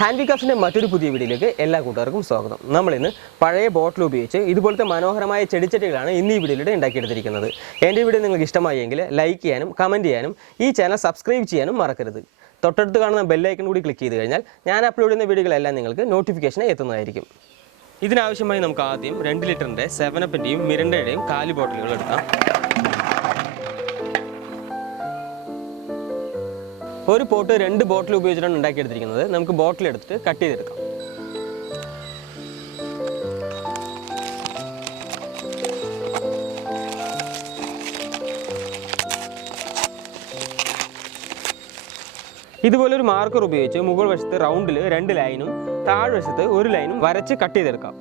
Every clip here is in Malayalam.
ഹാൻഡ് ക്രാഫ്റ്റിൻ്റെ മറ്റൊരു പുതിയ വീഡിയോയിലേക്ക് എല്ലാ കൂട്ടുകാർക്കും സ്വാഗതം. നമ്മളിന്ന് പഴയ ബോട്ടിൽ ഉപയോഗിച്ച് ഇതുപോലത്തെ മനോഹരമായ ചെടിച്ചട്ടികളാണ് ഇന്ന് ഈ വീഡിയോയിലൂടെ ഉണ്ടാക്കിയെടുത്തിരിക്കുന്നത്. എൻ്റെ വീഡിയോ നിങ്ങൾക്ക് ഇഷ്ടമായെങ്കിൽ ലൈക്ക് ചെയ്യാനും കമൻറ്റ് ചെയ്യാനും ഈ ചാനൽ സബ്സ്ക്രൈബ് ചെയ്യാനും മറക്കരുത്. തൊട്ടടുത്ത് കാണുന്ന ബെല്ലൈക്കൺ കൂടി ക്ലിക്ക് ചെയ്ത് കഴിഞ്ഞാൽ ഞാൻ അപ്ലോഡ് ചെയ്യുന്ന വീഡിയോകളെല്ലാം നിങ്ങൾക്ക് നോട്ടിഫിക്കേഷൻ എത്തുന്നതായിരിക്കും. ഇതിനാവശ്യമായി നമുക്ക് ആദ്യം 2 ലിറ്ററിൻ്റെ 7അപ്പിൻ്റെയും മിറിൻഡയുടെയും കാലി ബോട്ടിലുകൾ എടുക്കാം. ഒരു പോട്ട് 2 ബോട്ടിൽ ഉപയോഗിച്ചിട്ടാണ് ഉണ്ടാക്കിയെടുത്തിരിക്കുന്നത്. നമുക്ക് ബോട്ടിൽ എടുത്തിട്ട് കട്ട് ചെയ്തെടുക്കാം. ഇതുപോലൊരു മാർക്കർ ഉപയോഗിച്ച് മുകൾ വശത്ത് റൗണ്ടിൽ 2 ലൈനും താഴ്വശത്ത് 1 ലൈനും വരച്ച് കട്ട് ചെയ്തെടുക്കാം.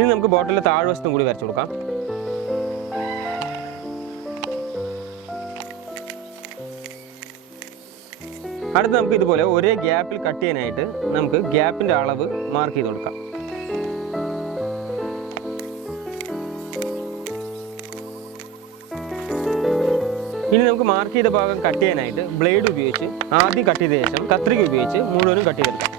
ഇനി നമുക്ക് ബോട്ടിലിൻ്റെ താഴ്വശത്തും കൂടി വരച്ചു കൊടുക്കാം. അടുത്ത് നമുക്ക് ഇതുപോലെ ഒരേ ഗ്യാപ്പിൽ കട്ട് ചെയ്യാനായിട്ട് നമുക്ക് ഗ്യാപ്പിൻ്റെ അളവ് മാർക്ക് ചെയ്ത് കൊടുക്കാം. ഇനി നമുക്ക് മാർക്ക് ചെയ്ത ഭാഗം കട്ട് ചെയ്യാനായിട്ട് ബ്ലേഡ് ഉപയോഗിച്ച് ആദ്യം കട്ട് ചെയ്ത ശേഷം കത്രിക ഉപയോഗിച്ച് മുഴുവനും കട്ട് ചെയ്തെടുക്കാം.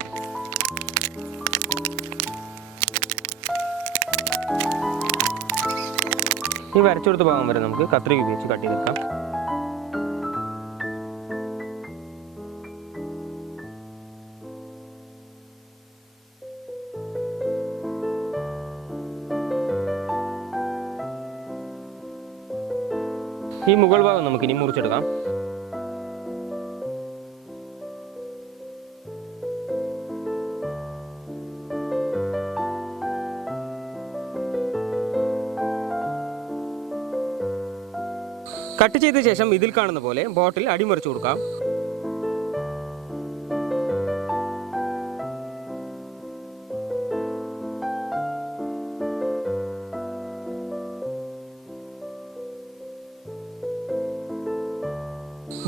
ഈ വരച്ചു കൊടുത്ത ഭാഗം വരെ നമുക്ക് കത്രിക ഉപയോഗിച്ച് കട്ട് ചെയ്തെടുക്കാം. ഈ മുകൾ ഭാഗം നമുക്കിനി മുറിച്ചെടുക്കാം. കട്ട് ചെയ്ത ശേഷം ഇതിൽ കാണുന്ന പോലെ ബോട്ടിൽ അടിമറിച്ചു കൊടുക്കാം.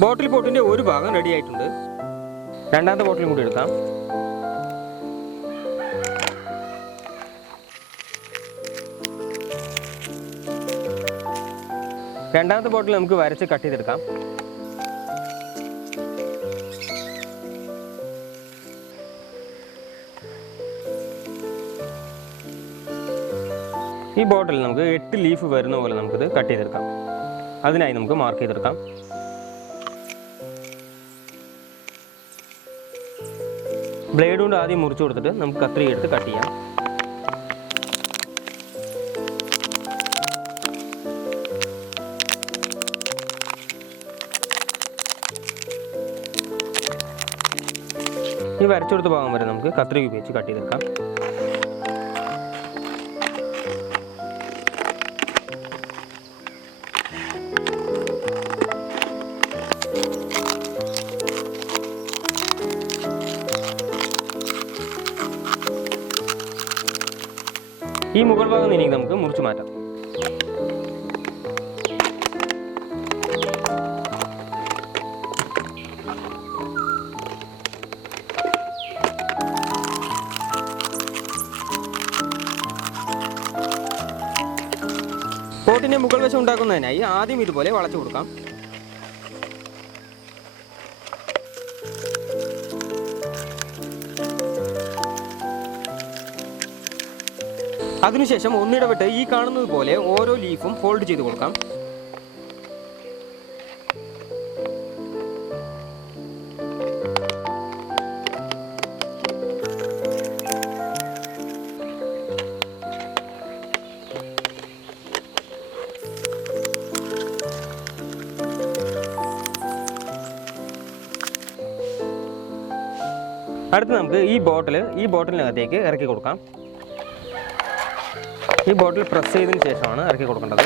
ബോട്ടിൽ പോട്ടിന്റെ ഒരു ഭാഗം റെഡി ആയിട്ടുണ്ട്. രണ്ടാമത്തെ ബോട്ടിലും കൂടി എടുക്കാം. രണ്ടാമത്തെ ബോട്ടിൽ നമുക്ക് വരച്ച് കട്ട് ചെയ്തെടുക്കാം. ഈ ബോട്ടിൽ നമുക്ക് 8 ലീഫ് വരുന്ന പോലെ നമുക്കിത് കട്ട് ചെയ്തെടുക്കാം. അതിനായി നമുക്ക് മാർക്ക് ചെയ്തെടുക്കാം. ബ്ലേഡ് കൊണ്ട് ആദ്യം മുറിച്ചു കൊടുത്തിട്ട് നമുക്ക് കത്രിക എടുത്ത് കട്ട് ചെയ്യാം. ഈ വരച്ചു കൊടുത്ത ഭാഗം വരെ നമുക്ക് കത്രിക ഉപയോഗിച്ച് കട്ട് ചെയ്തെടുക്കാം. ഈ മുകൾ ഭാഗം ഇനി നമുക്ക് മുറിച്ചു മാറ്റാം. പോട്ടിന്റെ മുകൾ വശം ഉണ്ടാക്കുന്നതിനായി ആദ്യം ഇതുപോലെ വളച്ചു കൊടുക്കാം. അതിനുശേഷം ഒന്നിടവിട്ട് ഈ കാണുന്നത് പോലെ ഓരോ ലീഫും ഫോൾഡ് ചെയ്ത് കൊടുക്കാം. അടുത്ത് നമുക്ക് ഈ ബോട്ടിലിനകത്തേക്ക് ഇറക്കി കൊടുക്കാം. ഈ ബോട്ടിൽ പ്രസ് ചെയ്തതിന് ശേഷമാണ് ഇറക്കി കൊടുക്കേണ്ടത്.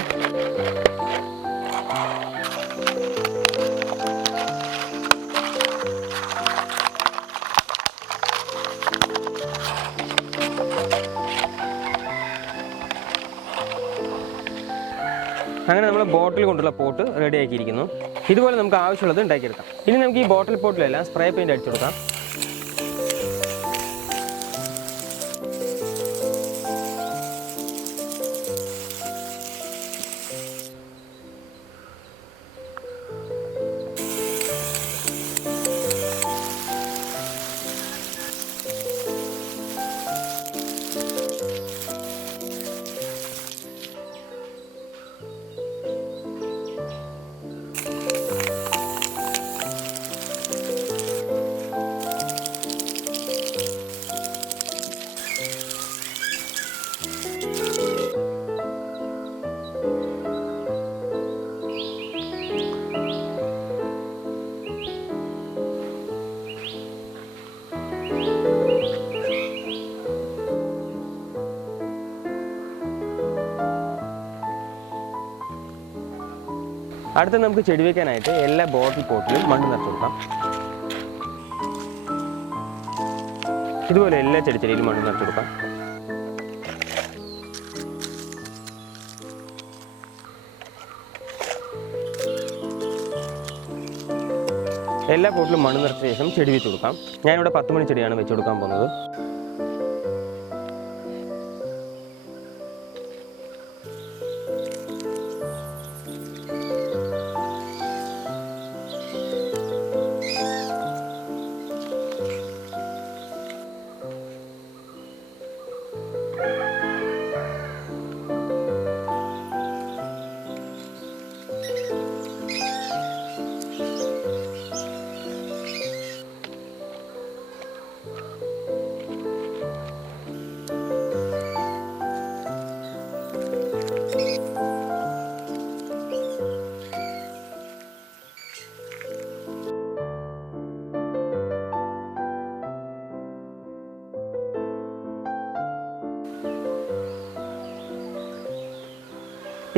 അങ്ങനെ നമ്മൾ ബോട്ടിൽ കൊണ്ടുള്ള പോട്ട് റെഡി ആക്കിയിരിക്കുന്നു. ഇതുപോലെ നമുക്ക് ആവശ്യമുള്ളത് ഉണ്ടാക്കിയെടുക്കാം. ഇനി നമുക്ക് ഈ ബോട്ടിൽ പോട്ടിലെല്ലാം സ്പ്രേ പെയിൻറ്റ് അടിച്ചു കൊടുക്കാം. അടുത്ത നമുക്ക് ചെടി വയ്ക്കാനായിട്ട് എല്ലാ ബോട്ടിൽ പോട്ടിലും മണ്ണ് നിറച്ച് കൊടുക്കാം. ഇതുപോലെ എല്ലാ ചെടിച്ചെടിയിലും മണ്ണ് നിറച്ച് കൊടുക്കാം. എല്ലാ പോട്ടിലും മണ്ണ് നിറച്ച ശേഷം ചെടി വെച്ച് കൊടുക്കാം. ഞാനിവിടെ 10 മണി ചെടിയാണ് വെച്ച് കൊടുക്കാൻ പോകുന്നത്.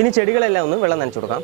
ഇനി ചെടികളെല്ലാം ഒന്ന് വെള്ളം നനച്ചു കൊടുക്കാം.